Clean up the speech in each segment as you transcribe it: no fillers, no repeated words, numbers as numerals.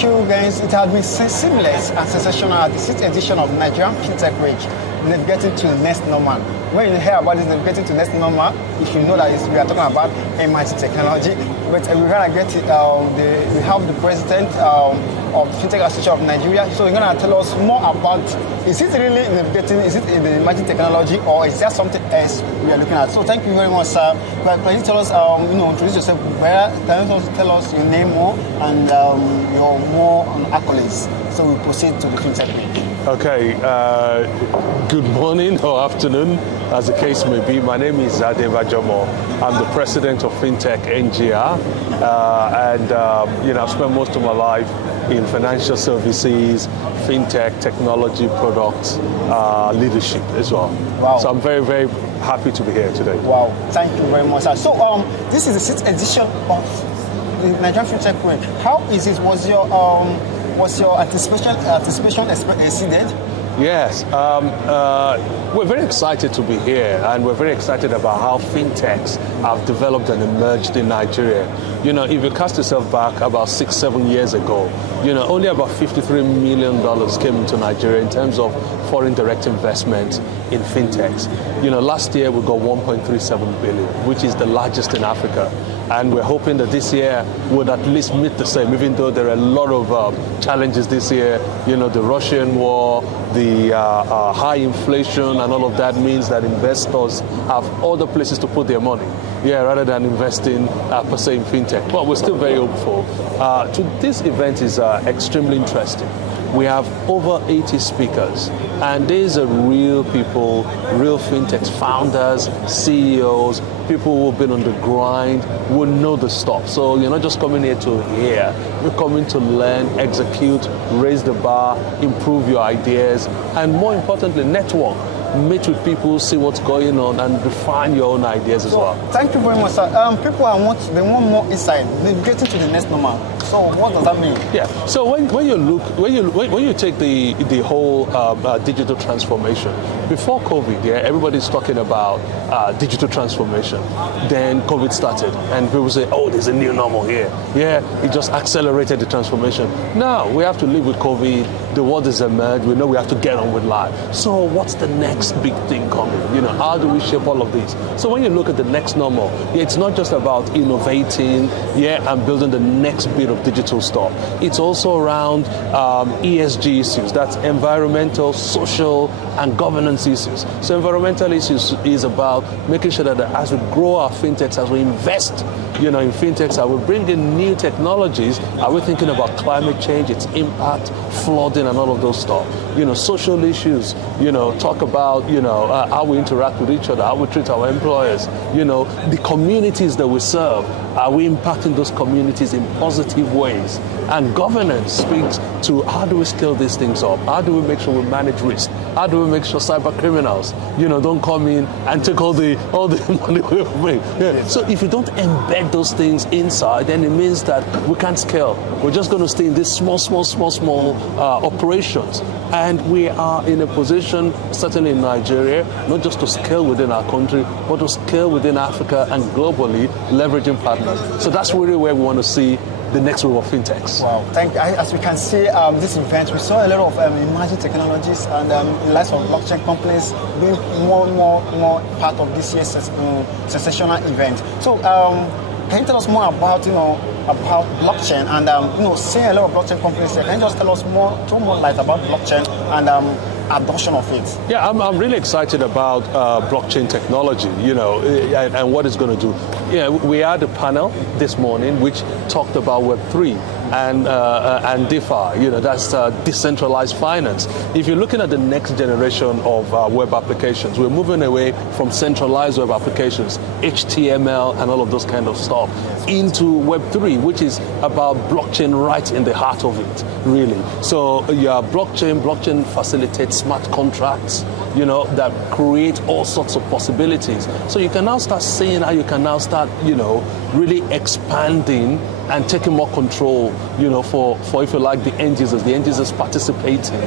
thank you guys. It has been seamless and sensational at the 6th edition of Nigerian Fintech Week, navigating to next normal. When you hear about this navigating to next normal, if you know that we are talking about emerging technology, but we're gonna get it. We have the president of Fintech Association of Nigeria, so he's gonna tell us more about: is it really navigating? Is it in the emerging technology, or is there something else we are looking at? So thank you very much, sir. Can you tell us, introduce yourself? Can you tell us your name more and your more accolades? So we proceed to the Fintech Week. Okay, good morning or afternoon, as the case may be. My name is Bajomo. I'm the president of Fintechngr, and I've spent most of my life in financial services, fintech, technology, products, leadership as well. Wow. So I'm very, very happy to be here today. Wow, thank you very much, sir. So this is the 6th edition of the Nigerian Fintech Week. How is it? Was your anticipation exceeded? Yes, we're very excited to be here, and we're very excited about how fintechs have developed and emerged in Nigeria. You know, if you cast yourself back about 6-7 years ago, only about $53 million came into Nigeria in terms of foreign direct investment in fintechs. Last year we got 1.37 billion, which is the largest in Africa. And we're hoping that this year would at least meet the same, even though there are a lot of challenges this year. The Russian war, the high inflation, and all of that means that investors have other places to put their money, rather than investing per se in fintech. But we're still very hopeful. This event is extremely interesting. We have over 80 speakers, and these are real people, real fintech founders, CEOs, people who have been on the grind, who know the stuff. So you're not just coming here to hear, you're coming to learn, execute, raise the bar, improve your ideas, and more importantly, network. Meet with people, see what's going on, and refine your own ideas as well. Thank you very much, sir. People they want more insight. They're getting to the next normal. So what does that mean? Yeah. So when you take the whole digital transformation, before COVID, everybody's talking about digital transformation. Then COVID started, and people say, "Oh, there's a new normal here." Yeah, it just accelerated the transformation. Now we have to live with COVID. The world has emerged. We know we have to get on with life. So what's the next big thing coming? How do we shape all of this? So when you look at the next normal, it's not just about innovating, and building the next bit of digital stuff. It's also around ESG issues. That's environmental, social, and governance issues. So environmental issues is about making sure that as we grow our fintechs, as we invest, in fintechs, as we bring in new technologies, are we thinking about climate change, its impact, flooding, and all of those stuff? Social issues, talk about, how we interact with each other, how we treat our employers, the communities that we serve. Are we impacting those communities in positive ways? And governance speaks to how do we scale these things up? How do we make sure we manage risk? How do we make sure cyber criminals, don't come in and take all the money we bring? Yeah. So if you don't embed those things inside, then it means that we can't scale. We're just going to stay in these small operations. And we are in a position, certainly in Nigeria, not just to scale within our country, but to scale within Africa and globally, leveraging partners. So that's really where we want to see the next wave of fintechs. Wow, thank you. As we can see, this event, we saw a lot of emerging technologies and the likes of blockchain companies being more part of this year's sensational event. So, can you tell us more about blockchain and seeing a lot of blockchain companies here? Can you just tell us throw more light about blockchain and adoption of it? Yeah, I'm really excited about blockchain technology, and what it's going to do. We had a panel this morning which talked about Web3 and DeFi, that's decentralized finance. If you're looking at the next generation of web applications, we're moving away from centralized web applications, HTML and all of those kind of stuff, into Web3, which is about blockchain right in the heart of it, really. So blockchain facilitates smart contracts, that create all sorts of possibilities. So you can now start seeing how you can now start, really expanding and taking more control, for if you like, the end users participating,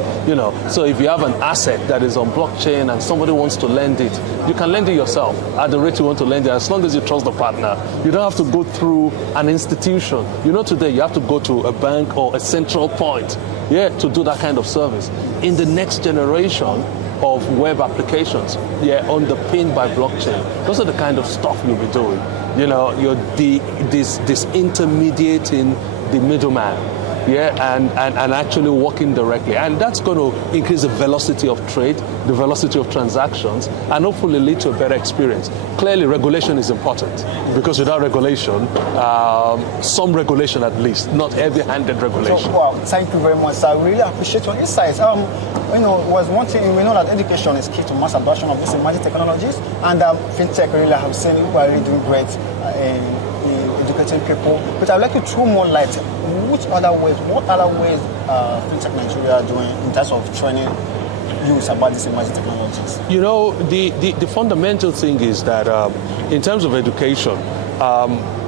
So if you have an asset that is on blockchain and somebody wants to lend it, you can lend it yourself at the rate you want to lend it, as long as you trust the partner. You don't have to go through an institution. Today you have to go to a bank or a central point, to do that kind of service. In the next generation of web applications, underpinned by blockchain, those are the kind of stuff you'll be doing. You're this intermediating the middleman, and actually working directly. And that's going to increase the velocity of trade, the velocity of transactions, and hopefully lead to a better experience. Clearly, regulation is important, because without regulation, some regulation at least, not heavy-handed regulation. So, wow, thank you very much. I really appreciate your insights. Was one thing, we know that education is key to mass adoption of these emerging technologies, and Fintech really have seen people are really doing great in educating people. But I'd like to throw more light. What other ways Fintech Nigeria are doing in terms of training youth about these emerging technologies? The fundamental thing is that in terms of education,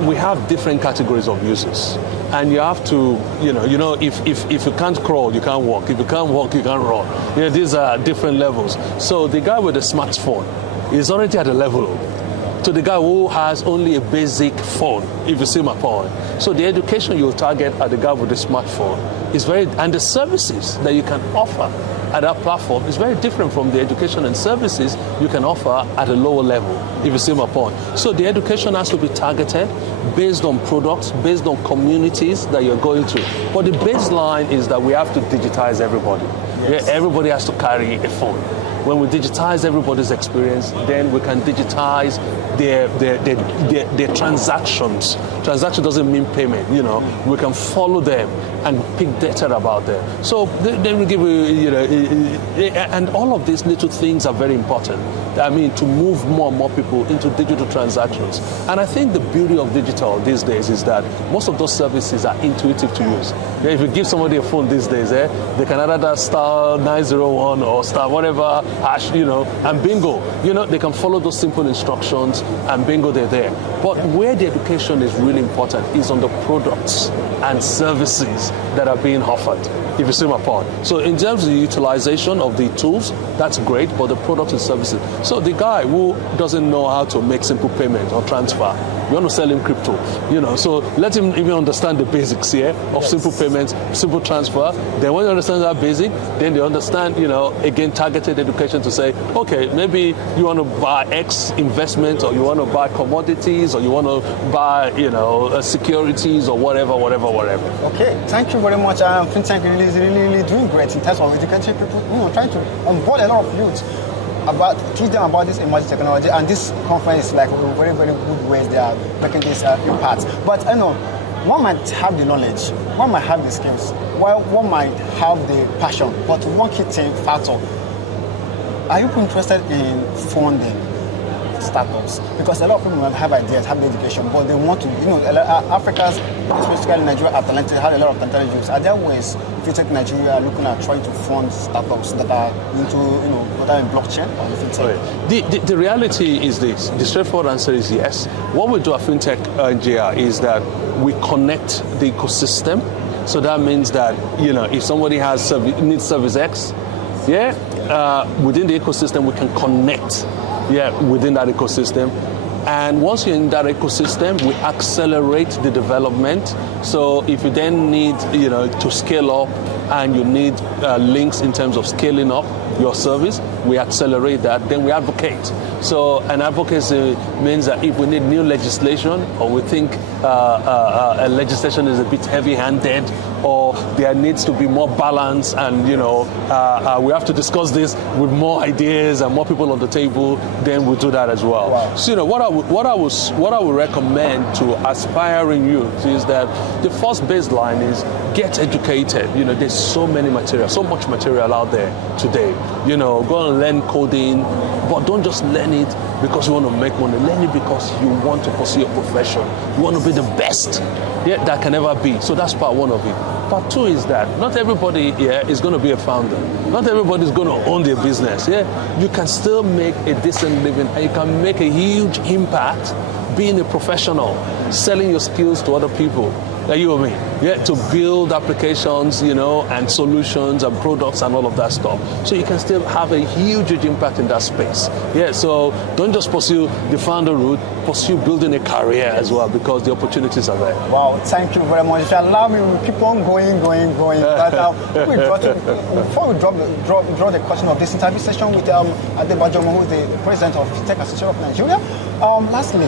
we have different categories of users. And you have to, if you can't crawl, you can't walk. If you can't walk, you can't run. These are different levels. So the guy with a smartphone is already at a level to the guy who has only a basic phone, if you see my point. So the education you target at the guy with the smartphone is and the services that you can offer at that platform is very different from the education and services you can offer at a lower level, if you see my point. So the education has to be targeted based on products, based on communities that you're going to. But the baseline is that we have to digitize everybody. Yes. Everybody has to carry a phone. When we digitize everybody's experience, then we can digitize their transactions. Transaction doesn't mean payment, We can follow them and pick data about them. So then we give and all of these little things are very important. To move more and more people into digital transactions. And I think the beauty of digital these days is that most of those services are intuitive to use. If you give somebody a phone these days, they can either dial star 901 or star whatever hash, and bingo. They can follow those simple instructions and bingo, they're there. But where the education is really important is on the products and services that are being offered, if you see my point. So in terms of the utilization of the tools, that's great, but the products and services. So the guy who doesn't know how to make simple payment or transfer, you want to sell him crypto, so let him even understand the basics here of simple payments, simple transfer. Then when you understand that basic, then they understand, again, targeted education to say, okay, maybe you want to buy X investment, or you want to buy commodities, or you want to buy, securities, or whatever. Okay, thank you very much. Fintech is really doing great in terms of educating people, trying to onboard a lot of youth, teach them about this emerging technology, and this conference is like a very, very good ways they are making this impact. But one might have the knowledge, one might have the skills, while one might have the passion, but one key factor, are you interested in funding startups? Because a lot of people have ideas, have the education, but they want to, Africa's, especially Nigeria, are talented, have a lot of talented youths. Are there ways Fintech Nigeria are looking at trying to fund startups that are into, whether in blockchain or in Fintech? The reality is this. The straightforward answer is yes. What we do at Fintechngr is that we connect the ecosystem. So that means that, if somebody needs service X, within the ecosystem, we can connect within that ecosystem. And once you're in that ecosystem, we accelerate the development. So if you then need, to scale up and you need links in terms of scaling up your service, we accelerate that. Then we advocate. So an advocacy means that if we need new legislation, or we think a legislation is a bit heavy-handed, or there needs to be more balance, and we have to discuss this with more ideas and more people on the table, then we'll do that as well. Wow. So what I would recommend to aspiring youth is that the first baseline is get educated. There's so much material out there today. go and learn coding, but don't just learn it because you want to make money. Learn it because you want to pursue your profession. You want to be the best that can ever be. So that's part one of it. Part two is that not everybody here is going to be a founder. Not everybody is going to own their business. You can still make a decent living, and you can make a huge impact being a professional, selling your skills to other people. Are you with me? To build applications, and solutions and products and all of that stuff. So you can still have a huge impact in that space. So don't just pursue the founder route, pursue building a career as well, because the opportunities are there. Wow, thank you very much. If you allow me, we'll keep on going. But before we draw the question of this interview session with Bajomo, who is the president of Fintech Association of Nigeria. Lastly,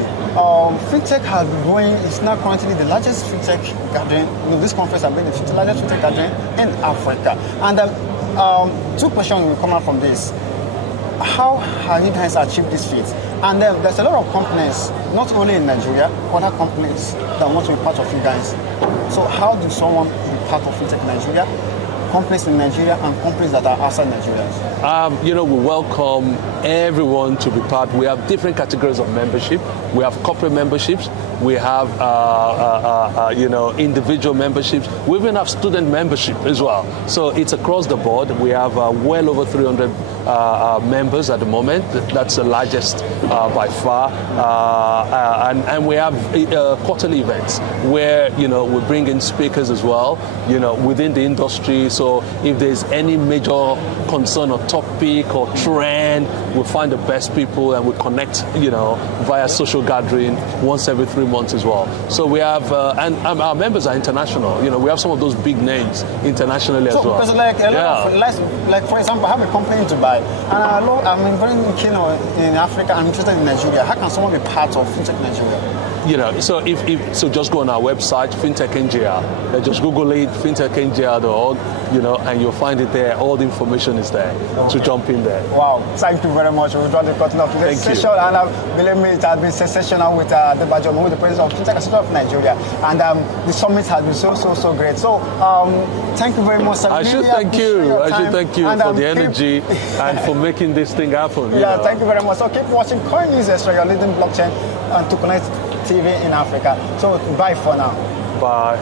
Fintech has been growing. It's now currently the largest Fintech gathering. This conference has been the largest Fintech gathering in Africa. And two questions will come out from this. How have you guys achieved this feat? And there's a lot of companies, not only in Nigeria, other companies that want to be part of you guys. So how do someone be part of Fintech Nigeria? Companies in Nigeria and companies that are outside Nigeria? We welcome everyone to be part. We have different categories of membership. We have corporate memberships. We have, individual memberships. We even have student membership as well. So it's across the board. We have well over 300 members at the moment. That's the largest by far. And we have quarterly events where, we bring in speakers as well, within the industry. So if there's any major concern or topic or trend, we find the best people and we connect, via social gathering once every 3 months as well. So we have, and our members are international. We have some of those big names internationally as well. Because like for example, I have a company in Dubai, and I'm very keen in Africa. I'm interested in Nigeria. How can someone be part of Fintech Nigeria? So so just go on our website, Fintechngr. Just Google it, Fintechngr.org, and you'll find it there. All the information is there to jump in there. Wow, thank you very much. We'll draw the curtain of today's session, and believe me, it has been sensational with the Bajomo, the president of Fintech Association of Nigeria, and the summit has been so great. So thank you very much, sir. I should thank you for the energy and for making this thing happen. Thank you very much. So keep watching Coin News Extra, your leading blockchain, and to connect TV in Africa. So bye for now. Bye.